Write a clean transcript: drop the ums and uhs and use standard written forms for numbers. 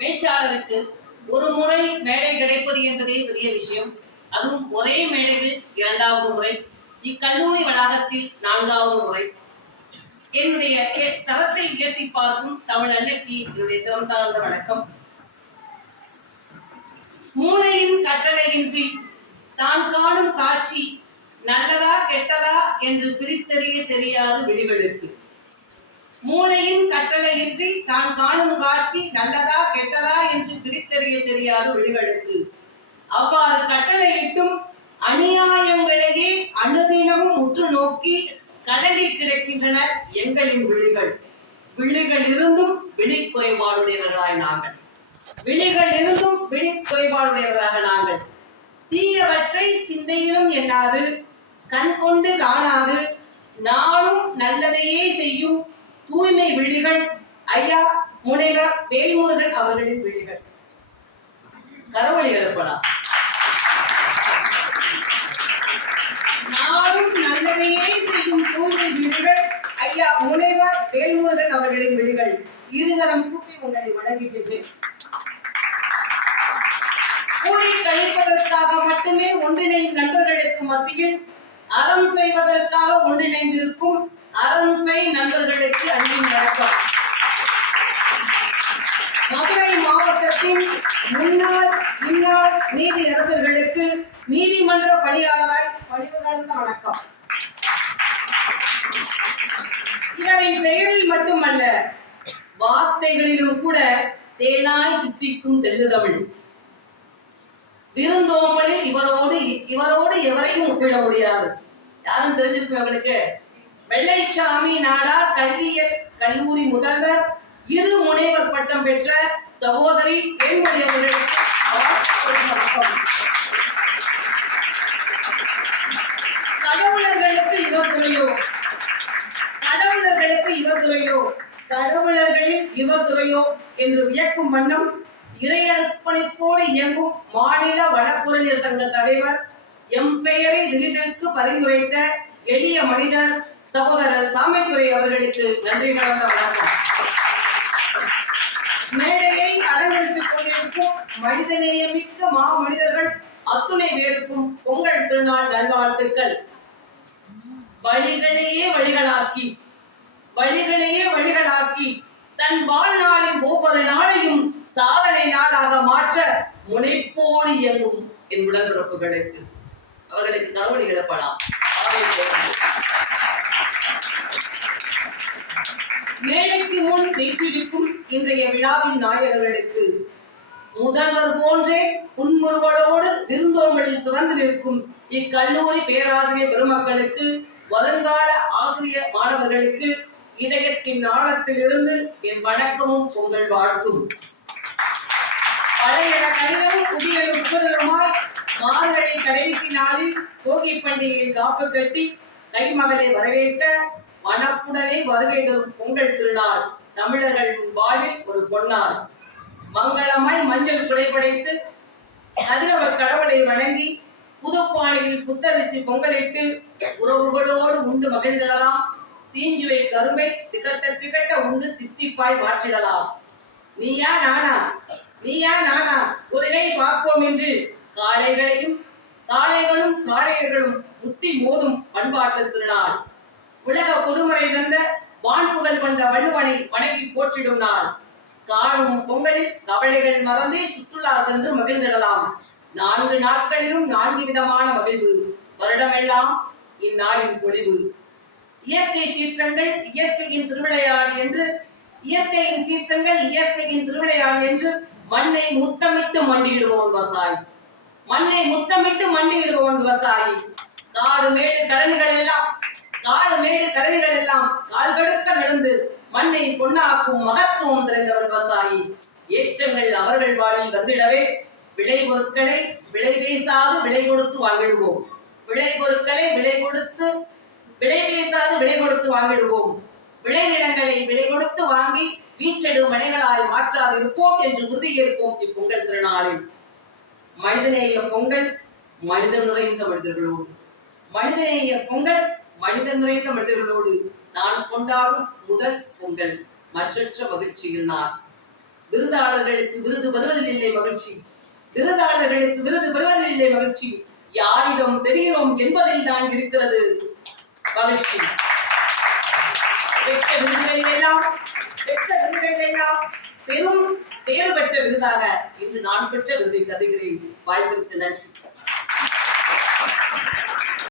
பேச்சாளருக்கு ஒரு முறை மேடை கிடைப்பது என்பதே பெரிய விஷயம். அதுவும் ஒரே மேடையில் இரண்டாவது முறை, இக்கல்லூரி வளாகத்தில் நான்காவது முறை. என்னுடைய தரத்தை உயர்த்தி பார்க்கும் தமிழ் அன்னைக்கு என்னுடைய சிறந்தாழ்ந்த வணக்கம். மூளையின் கட்டளையின்றி தான் காணும் காட்சி நல்லதா கெட்டதா என்று பிரித்தறிய தெரியாது விழிகளுக்கு. மூளையின் கட்டளையின்றி தான் காணும் காட்சி நல்லதா கெட்டதா என்று பிரித்தறிய தெரியாது விழிகளுக்கு. அவ்வாறு கட்டளையிட்டும் அநியாயங்களையே அனுதினமும் உற்று நோக்கி கடலி கிடக்கின்றனர் எங்களின் விழிகள். விழிகள் இருந்தும் விழி குறைபாடுடையவர்களாய் நாங்கள். விழிகள் இருந்தும் விழி குறைபாடுடையவர்களாக நாங்கள். தீயவற்றை சிந்தையிலும் எண்ணாது, கண் கொண்டு காணாது, நாளும் நல்லதையே செய்யும் தூய்மை விழிகள் ஐயா முனைவர் வேல்முருகன் அவர்களின் விழிகள். கரவொலி எழுப்பலாம். நாளும் நல்லதையே செய்யும் தூய்மை விழிகள் ஐயா முனைவர் வேல்முருகன் அவர்களின் விழிகள். இருகரம் கூப்பி உங்களை வணங்குகின்றேன். கூடி கழிப்பதற்காக மட்டுமே ஒன்றிணையும் நண்பர்களுக்கு மத்தியில் அறம் செய்வதற்காக ஒன்றிணைந்திருக்கும் அறம் செய் நண்பர்களுக்கு அன்பின் வணக்கம். மதுரை மாவட்டத்தின் முன்னாள் இன்னாள் நீதி அரசர்களுக்கு நீதிமன்ற பணியாளராய் பணிவு கலந்த வணக்கம். இவரின் பெயரில் மட்டுமல்ல, வார்த்தைகளிலும் கூட தேனாய் தித்திக்கும் தெல்லுதமிழ். விருந்தோம்பலில் இவரோடு எவரையும் ஒப்பிட முடியாது. யாரும் தெரிஞ்சிருக்கும் அவங்களுக்கு. வெள்ளைச்சாமி நாடார் கல்வியியல் கல்லூரி முதல்வர், இரு முனைவர் பட்டம் பெற்ற சகோதரி தேன்மொழி அவர்களுக்கு கடவுளர்களுக்கு இவர் துறையோ, கடவுளர்களுக்கு இவர் துறையோ, கடவுளர்களில் இவர் துறையோ என்று வியக்கும் வண்ணம் இறையர்ப்பணிப்போடு இயங்கும் மாநில வழக்குரைஞர் சங்க தலைவர், எம் பெயரை விருதுக்கு பரிந்துரைத்த எளிய மனிதர் சகோதரர் சாமித்துறை அவர்களுக்கு நன்றி கலந்த வணக்கம். மேடையை அலங்கரித்துக் கொண்டிருக்கும் மனிதநேயமிக்க மா மனிதர்கள் அத்துணை பேருக்கும் பொங்கல் திருநாள் நல்வாழ்த்துக்கள். வழிகளையே வழிகளாக்கி தன் வாழ்நாளின் ஒவ்வொரு நாளையும் சாதனை நாளாக மாற்ற முனைப்போடு இயங்கும் என் உடன்பிறப்புகளுக்கு அவர்களுக்கு கரவொலி எழுப்பலாம். மேடைக்கு முன் வீற்றிருக்கும் இன்றைய விழாவின் நாயகர்களுக்கு, முதல்வர் போன்றே புன்முறுவலோடு விருந்தோம்பலில் சிறந்து நிற்கும் இக்கல்லூரி பேராசிரியர் பெருமக்களுக்கு, வருங்கால ஆசிரியர் மாணவர்களுக்கு இதயத்தின் ஆழத்திலிருந்து என் வணக்கமும் உங்கள் வாழ்த்தும். பழைய கடிதமும் புதிய புகழுமாய் மார்கழி கடைசி நாளில் போகி பண்டிகையில் காப்பு கட்டி கைமகளை வரவேற்க மனப்புடனே வருகை தரும் பொங்கல் திருநாள் தமிழர்கள் வாழ்வில் ஒரு பொன்னாள். மங்களமாய் மஞ்சள் குடைபடைத்து அதிரவர் கடவுளை வணங்கி புதுப்பானையில் புத்தரிசி பொங்கலிட்டு உறவுகளோடு உண்டு மகிழ்ந்திடலாம். தீஞ்சுவை கரும்பை திகட்ட உண்டு தித்திப்பாய் மாற்றிடலாம். நீயா நானா ஒருகை பார்ப்போம் என்று காளைகளும் காளையர்களும் முட்டி மோதும் பண்பாட்டு திருநாள். உலக பொதுமுறை தந்த வான்புகழ் கொண்ட வள்ளுவனை வணங்கி போற்றிடும் நாள். காணும் பொங்கலில் கவலைகள் மறந்தே சுற்றுலா சென்று மகிழ்ந்திடலாம். 4 நாட்களிலும் 4 விதமான மகிழ்வு. வருடமெல்லாம் இந்நாளின் பொழிவு. இயற்கை சீற்றங்கள் இயற்கையின் திருவிளையாடு என்று மண்ணை முத்தமிட்டு மண்டியிடுவோம் விவசாயி. காடு மேடு கரணிகள் எல்லாம் கால்கடுக்க நடந்து மண்ணை பொன்னாக்கும் மகத்துவம் தெரிந்தவர் விவசாயி. ஏற்றங்கள் அவர்கள் வாழ்வில் வந்திடவே விளைபொருட்களை விலை பேசாது விலை கொடுத்து வாங்கிடுவோம். விளைநிலங்களை விலை கொடுத்து வாங்கி வீற்றெடு மனைகளால் மாற்றாதிருப்போம் என்று உறுதியேற்போம் இப்பொங்கல் திருநாளில். மனிதநேய பொங்கல் மனிதன் நிறைந்த மனிதர்களோடு நான் கொண்டாடும் முதல் பொங்கல் மற்றற்ற மகிழ்ச்சியில் நான் விருதாளர்களுக்கு விருது வருவதில் இல்லை மகிழ்ச்சி, விருதாளர்களுக்கு விருது பெறுவதில் இல்லை மகிழ்ச்சி, யாரிடம் தெரிகிறோம் என்பதில் தான் இருக்கிறது மகிழ்ச்சி. பெற்ற விருதுகள் எல்லாம் பெரும் பேர் பெற்ற விருதாக இன்று நான் பெற்ற விருதை கருதுகிறேன். வாய்ப்பிற்கு நன்றி.